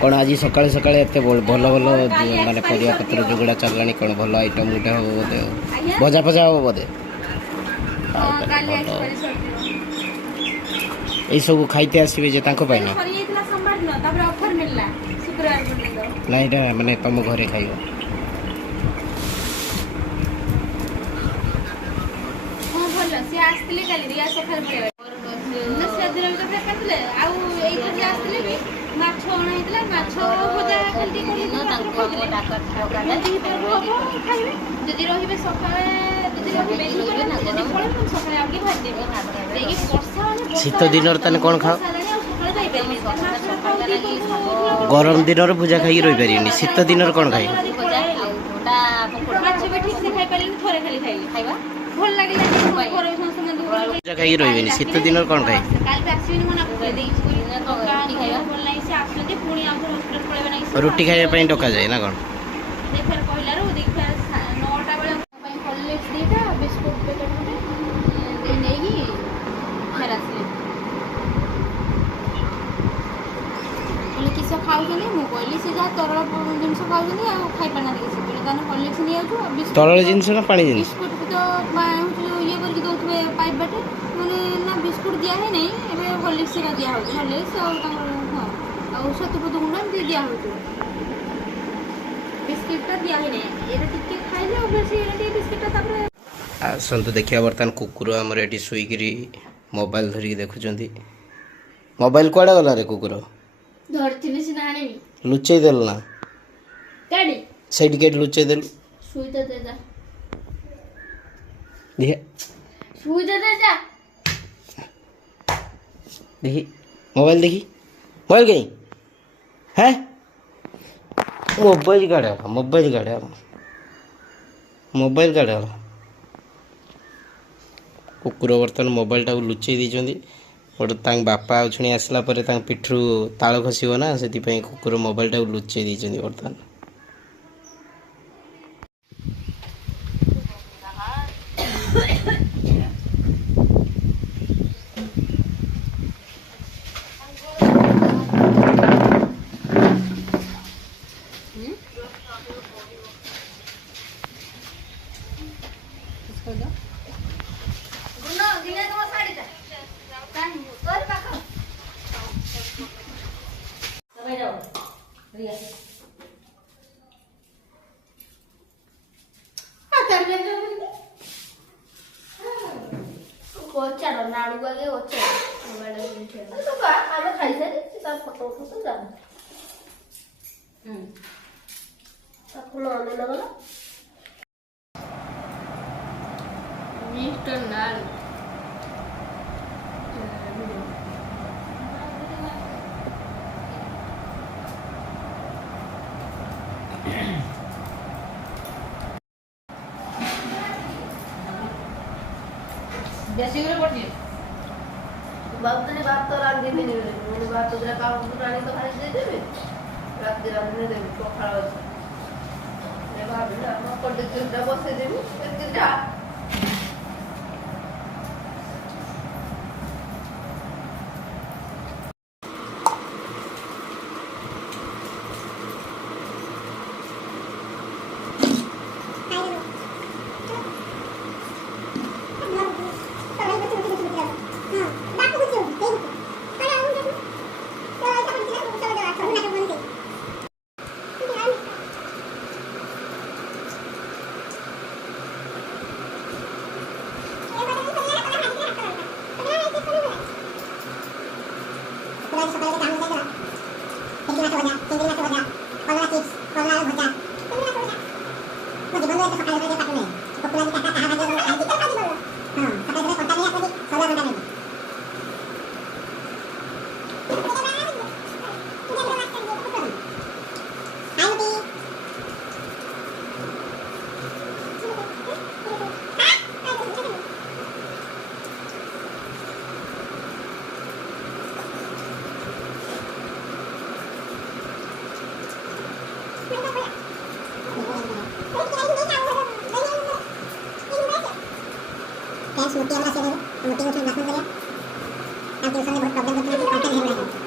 कौन आज सकाଳେ सकाଳେ एत भल भल माने परिया पत्र जुगड़ा चललानी कौन भल आइटम गुटे हम बोधे भजा फजा हम बोधे ये सब खाइते आसबे जे तांको पाइना ना एटा माने तुम घरे खाइबो से आस्तिले काली रिया सखार पळे न से दिन में तो खातले आउ एई जे आस्तिले भी माछ अणा हितला माछ भजा खाली कोली न तांको डाकर ठोका जदी खाइबे जदी रहिबे सखाळे जदी रहिबे ना कोन सखाळे आगे भात देबे देगी वर्षा माने शीत दिन तने कोन खाओ गरम दिन पूजा खाई रही पारिनी शीत दिन कोन खाई माछ भी ठीक से खाइ पालिन थोरे खाली खाइली खाइबा भल लागिला करे संसंग पूजा खाई रही शीत दिन कोन खाई काल वैक्सीन मना कर देई खाइबा भल नाही से आछंती पुणी आ हॉस्पिटल पळेबा नाही रोटी खाइबा पई डका जाय ना कोन देखर कहला रो देखा 9टा बेला पई हॉर्लिक्स देता बिस्कुट पैकेट में दे नेगी घर आसले बोले किस खाऊ के मु कहली से जा तरल जिनस खाऊ के आ खाइ पाना देखि बोले कान हॉर्लिक्स नि आजु बिस्कुट तरल जिंस ना पानी जिंस बिस्कुट तो ये करके दउथबे पाइप बाटे माने ना बिस्कुट दिया है नहीं एबे हॉर्लिक्स का दिया हो हॉर्लिक्स और हां और सतुपुत गुंडा दे दिया हो बिस्किट दिया है नहीं एटा टिके खाइले ओबे से एटा बिस्किट तापर आसतु देखिया बर्तमान कुकुर आमर एटी शुईकरी मोबाइल धरिक देखुचंती मोबाइल कुआडे गला रे कुकुर धरथिले सिना आनी लुचई देल ना काडी साइड गेट लुचई देल सुई दे दे जा देखिए सुई दे दे जा देखी मोबाइल गई है मोबाइल गाड़ा कुकुर बर्तमान मोबाइल टाक लुचई देइछंदी गोटे तांग बापा छुणी आसला परे तांग पिठरू ताଳ खसिबो ना सेति कुकुर मोबाइल टाक लुचई देइछंदी बर्तमान नाड़ू आगे ओचे तो का आमे खाई से ता फोटो उठो जा आपलो आने लगला मिस्टर नाल बेसी करे पड़ती बाप तो रात दिन नहीं मैंने बाप तो जरा काम रानी तो खाली दे देबे रात दिन रात नहीं देबे पखाड़ा ये बाप ना हम कोटे चुटा बसे देबे एते जा मोती हमरा से मोती उठे नाखून करे ताकि उसने बहुत प्रॉब्लम करते हैं कांटा नहीं लगे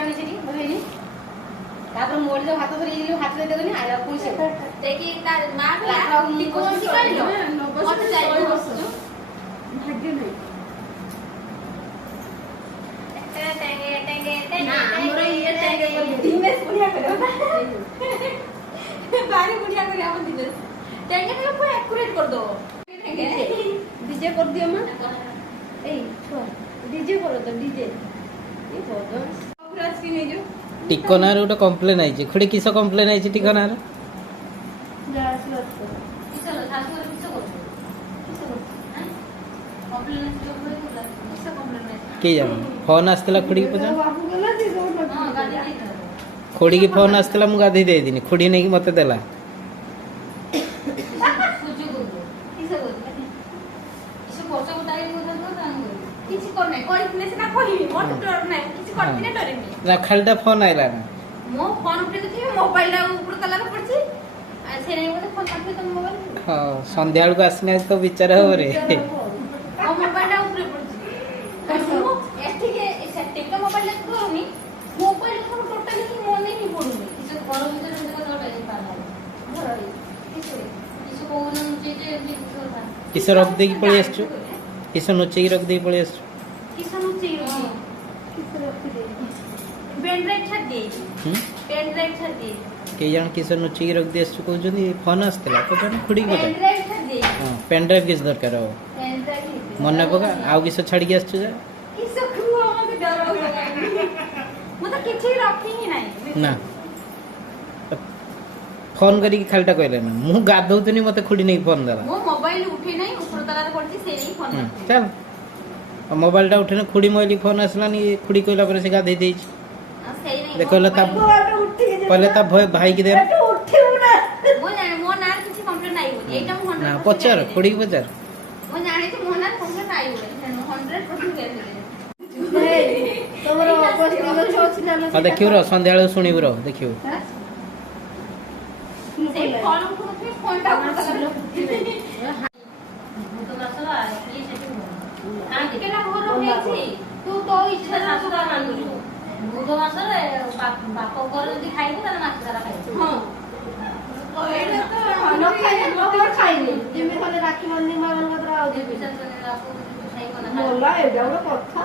ଆଣି ସେଠି ବସେଇଲି ତାପରେ ମୋଡି ଯୋଉ ହାତ ଧରି ହାତ ଦେଇଦେବନି ଆଇଲା ପୁଣି ସେ ଦେଖି ତା ମା ଟିକୋ ବସି କହିଲ ମତେ ଚାଲି ବସୁଛୁ ଭାଗ୍ୟ ନାହିଁ ନା ଆମର ଇଏ ଟେଙ୍ଗେ ଦିନେଶ ବୁଢିଆ କରିବ ବାରି ବୁଢିଆ କରି ଆମ ଦିନେଶ ଟେଙ୍ଗେ ଟିକେ ପୁରା ଏକୁରେଟ କରିଦବ डीजे कर दियो मां ए छो डीजे करो तो डीजे ये फोटो पूरा स्क्रीन है जो टिकोनार गोटे कम्प्लेन आइछि खुडी किस कम्प्लेन आइछि टिकोनार जास लत किस लो सासु रे किस करो हैं कम्प्लेन जो करे तो किस कम्प्लेन है के जान फोन आस्तला खुडी के पजा बाबू गला दे दो हां गाड़ी दे खुडी की फोन आस्तला मु गाधी दे दिनी खुडी नै कि मते देला सुजु को किस को किस कोचा उतारे को तो तान को किछ कर नै कोइ ने से ना कोइ मोर डर नै किछ करती नै डरे नै ना खालटा फोन आइला ना मो फोन उठे तो मोबाइल ऊपर तला पड़छि से नै बोले फोन काटे तो मोबाइल हां संध्या को आसने तो विचार हो रे ओ मोबाइल ऊपर पड़छि एठी के सेटिंग का मोबाइल करूनी मोबाइल को टोटली की मने ही पडुनी किछ घर भीतर से तो टाइम पार घर किछ कोन जे किस रख दे की पळी आछू किस नोचे की रख दे पळी आछू किस नोचे किस रख दे पेन ड्राइव छाड़ दे पेन ड्राइव छाड़ दे के जान किस नोचे की रख दे आछू को जनी फोन आस्तला तो जन खुडी पेन को ड्राइव छाड़ दे हां पेन ड्राइव किस दरकार हो पेन ड्राइव मन पका आउ किस छाड़ के आछू जा किस खुआ मते डर हो मु तो किछि रखी ही नाही ना फोन करी खालटा कहले ना मु गाधौतनी मते खुडी नै फोन देला मो मोबाइल उठे नाही ऊपर तला पड़छि से नहीं फोन चल मोबाइल टा उठे खुडी मोइली फोन आसला नी खुडी कहला पर से गाधै देछ से नहीं देखला ता पहले ता भय भाई की दे उठे उना मो जाने मो ना किछि कंप्लेंट नाही हो एटा मो 100% ना पचार खुडी की पचार मो जाने तो मो ना कंप्लेंट नाही हो 100% गेल तमरो अगस्त मास अछि ना हां देखियो रो संध्या बेला सुनिबो रो देखियो से फोन को फोन टा ऊपर तला तो मसला ये सेटिंग हो आंटी केला घर होइछि तू तो इच्छा सासु का मान करू बुध मासरे बाप घर जदी खाइबो त मास सारा खाइबो हां एटा तो न खाइले न खाइले जेमे खले राखी बंदी मान कतरा आउ विशेष राखो खाइबो ना मोला एटा कथा